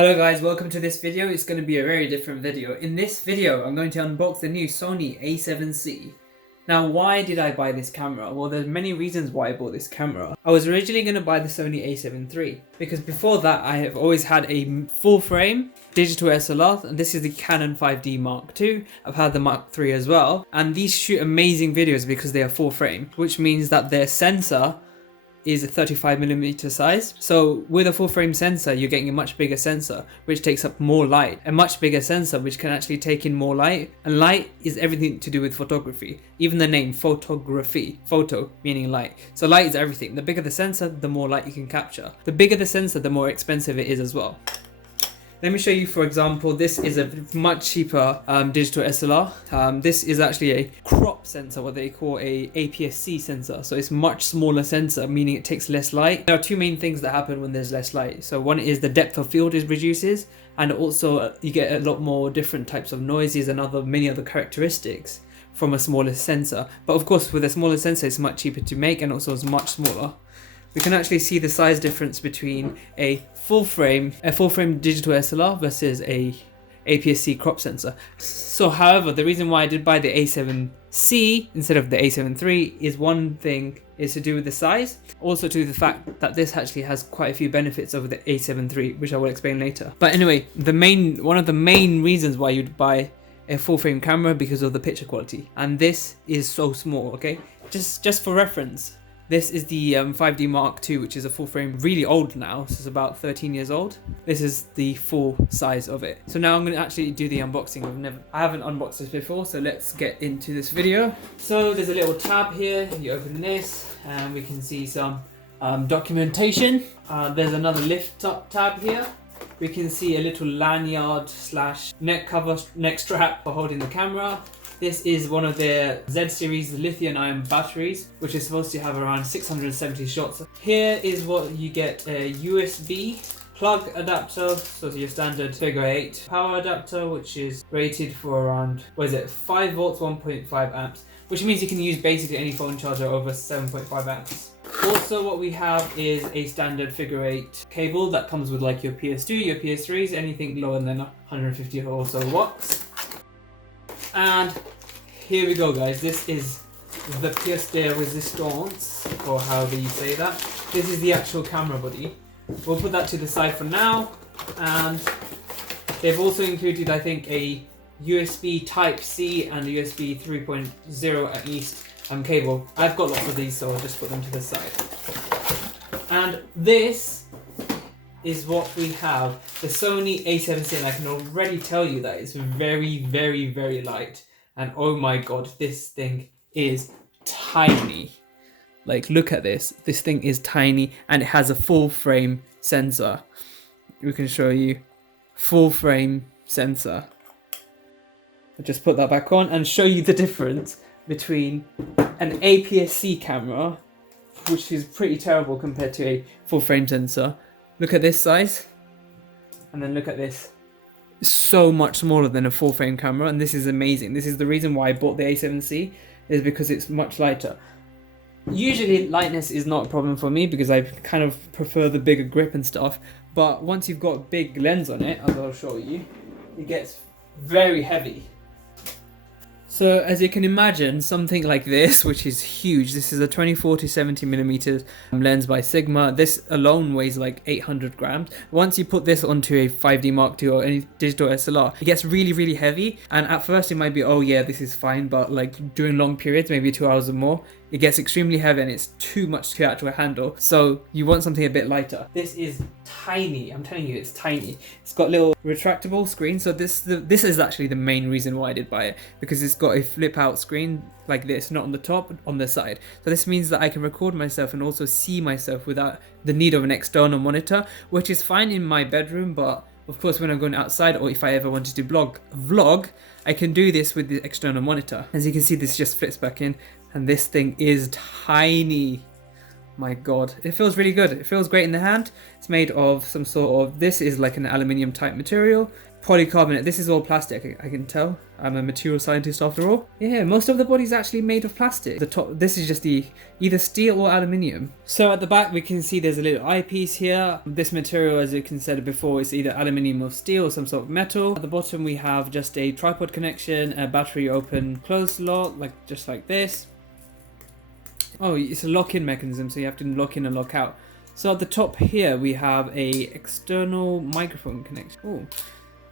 Hello guys, welcome to this video. It's going to be a very different video. In this video, I'm going to unbox the new Sony A7C. Now, why did I buy this camera? Well, there's many reasons why I bought this camera. I was originally going to buy the Sony A7 III because before that I have always had a full frame digital SLR, and this is the Canon 5D Mark II. I've had the Mark III as well, and these shoot amazing videos because they are full frame, which means that their sensor is a 35mm size. So with a full frame sensor, you're getting a much bigger sensor which takes up more light, a much bigger sensor which can actually take in more light, and light is everything to do with photography. Even the name photography, photo meaning light, so light is everything. The bigger the sensor, the more light you can capture. The bigger the sensor, the more expensive it is as well. Let me show you, for example, this is a much cheaper digital SLR. This is actually a crop sensor, what they call a APS-C sensor. So it's much smaller sensor, meaning it takes less light. There are two main things that happen when there's less light. So one is the depth of field reduces, and also you get a lot more different types of noises and many other characteristics from a smaller sensor. But of course, with a smaller sensor, it's much cheaper to make, and also it's much smaller. We can actually see the size difference between a full frame digital SLR versus a APS-C crop sensor. So however, the reason why I did buy the A7C instead of the A7 III is one thing is to do with the size, also to the fact that this actually has quite a few benefits over the A7 III, which I will explain later. But anyway, one of the main reasons why you'd buy a full frame camera because of the picture quality, and this is so small. Okay, just for reference, this is the 5D Mark II, which is a full frame, really old now. This is about 13 years old. This is the full size of it. So now I'm going to actually do the unboxing. I haven't unboxed this before, so let's get into this video. So there's a little tab here. You open this and we can see some documentation. There's another lift up tab here. We can see a little lanyard / neck cover, neck strap for holding the camera. This is one of their Z series lithium-ion batteries, which is supposed to have around 670 shots. Here is what you get: a USB plug adapter, so your standard figure 8 power adapter, which is rated for around, 5 volts, 1.5 amps, which means you can use basically any phone charger over 7.5 amps. Also, what we have is a standard figure 8 cable that comes with like your PS2, your PS3s, anything lower than 150 or so watts. And here we go, guys. This is the pièce de résistance, or however you say that. This is the actual camera body. We'll put that to the side for now. And they've also included, I think, a USB Type-C and a USB 3.0 at least cable. I've got lots of these, so I'll just put them to the side. And this is what we have, the Sony A7C, and I can already tell you that it's very, very, very light. And oh my god, this thing is tiny. Like, look at this. This thing is tiny, and it has a full frame sensor. We can show you full frame sensor. I'll just put that back on and show you the difference between an APS-C camera, which is pretty terrible compared to a full frame sensor. Look at this size, and then look at this. So much smaller than a full frame camera, and this is amazing. This is the reason why I bought the A7C, is because it's much lighter. Usually lightness is not a problem for me because I kind of prefer the bigger grip and stuff, but once you've got a big lens on it, as I'll show you, it gets very heavy. So as you can imagine, something like this, which is huge, this is a 24-70mm lens by Sigma. This alone weighs like 800 grams. Once you put this onto a 5D Mark II or any digital SLR, it gets really, really heavy. And at first it might be, oh yeah, this is fine, but like during long periods, maybe 2 hours or more, it gets extremely heavy and it's too much to actually handle. So you want something a bit lighter. This is tiny. I'm telling you, it's tiny. It's got little retractable screen. So this is actually the main reason why I did buy it, because it's got a flip out screen like this, not on the top, on the side. So this means that I can record myself and also see myself without the need of an external monitor, which is fine in my bedroom, but of course when I'm going outside, or if I ever wanted to vlog, I can do this with the external monitor. As you can see, this just fits back in, and this thing is tiny. my god, it feels really good. It feels great in the hand. It's made of some sort of, this is like an aluminium type material. Polycarbonate, this is all plastic, I can tell. I'm a material scientist after all. Yeah, most of the body's actually made of plastic. The top, this is just the either steel or aluminium. So at the back we can see there's a little eyepiece here. This material, as you can said before, is either aluminium or steel or some sort of metal. At the bottom we have just a tripod connection, a battery open close lock, just like this. Oh, it's a lock-in mechanism, so you have to lock in and lock out. So at the top here we have a external microphone connection. Oh.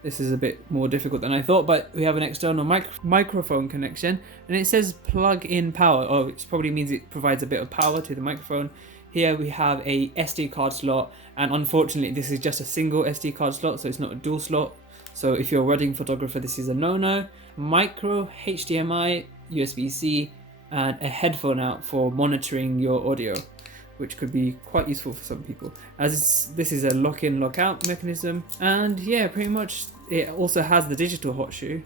This is a bit more difficult than I thought, but we have an external microphone connection, and it says plug in power. Oh, which probably means it provides a bit of power to the microphone. Here we have a SD card slot, and unfortunately this is just a single SD card slot, so it's not a dual slot. So if you're a wedding photographer, this is a no-no. Micro HDMI, USB-C, and a headphone out for monitoring your audio, which could be quite useful for some people, as this is a lock-in lock-out mechanism. And yeah, pretty much it also has the digital hot shoe,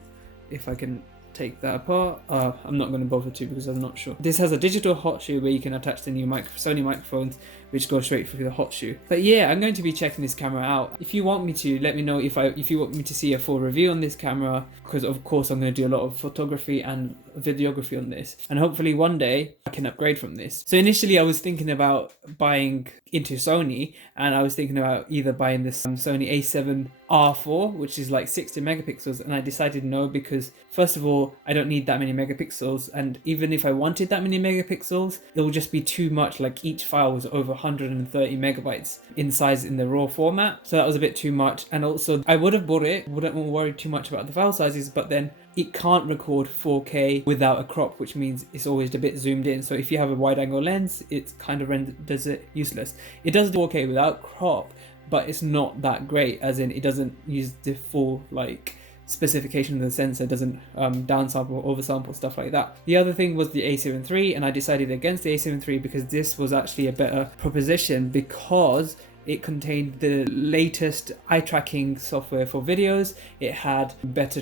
if I can take that apart. I'm not going to bother to because I'm not sure. This has a digital hot shoe where you can attach the new Sony microphones, which go straight through the hot shoe. But yeah, I'm going to be checking this camera out. If you want me to, let me know if you want me to see a full review on this camera, because of course I'm going to do a lot of photography and videography on this, and hopefully one day I can upgrade from this. So initially I was thinking about buying into Sony, and I was thinking about either buying this Sony A7R4, which is like 60 megapixels, and I decided no, because first of all, I don't need that many megapixels, and even if I wanted that many megapixels, it will just be too much. Like each file was over 130 megabytes in size in the raw format, so that was a bit too much. And also I would have bought it, wouldn't worry too much about the file sizes, but then it can't record 4K without a crop, which means it's always a bit zoomed in. So if you have a wide angle lens, it kind of renders it useless. It does 4K without crop, but it's not that great, as in it doesn't use the full like specification of the sensor, doesn't downsample, oversample, stuff like that. The other thing was the A7 III, and I decided against the A7 III because this was actually a better proposition, because it contained the latest eye tracking software for videos. It had better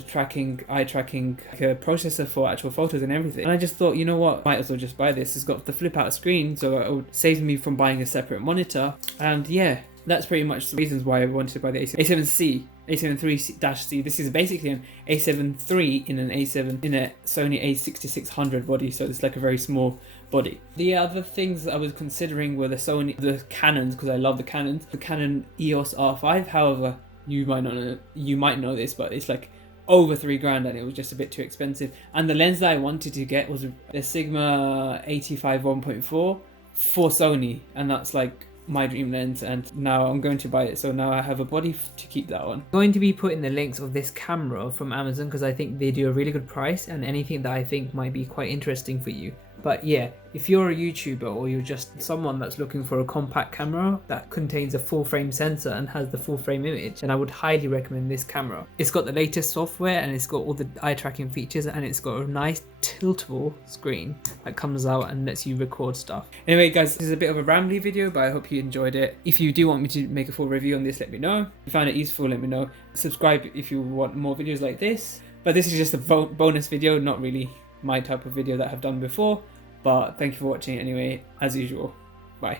eye tracking processor for actual photos and everything. And I just thought, you know what, might as well just buy this. It's got the flip out screen, so it would save me from buying a separate monitor. And yeah, that's pretty much the reasons why I wanted to buy the A7C. A7 III-C. This is basically an A7 III in a Sony A6600 body, so it's like a very small body. The other things I was considering were the Canons, because I love the Canons. The Canon EOS R5. However, you might know this, but it's like over $3,000, and it was just a bit too expensive. And the lens that I wanted to get was a Sigma 85 1.4 for Sony, and that's like my dream lens, and now I'm going to buy it, so now I have a body to keep that on. I'm going to be putting the links of this camera from Amazon because I think they do a really good price, and anything that I think might be quite interesting for you. But yeah, if you're a YouTuber or you're just someone that's looking for a compact camera that contains a full frame sensor and has the full frame image, then I would highly recommend this camera. It's got the latest software, and it's got all the eye tracking features, and it's got a nice tiltable screen that comes out and lets you record stuff. Anyway guys, this is a bit of a rambly video, but I hope you enjoyed it. If you do want me to make a full review on this, let me know. If you found it useful, let me know. Subscribe if you want more videos like this. But this is just a bonus video, not really my type of video that I've done before. But thank you for watching anyway, as usual. Bye.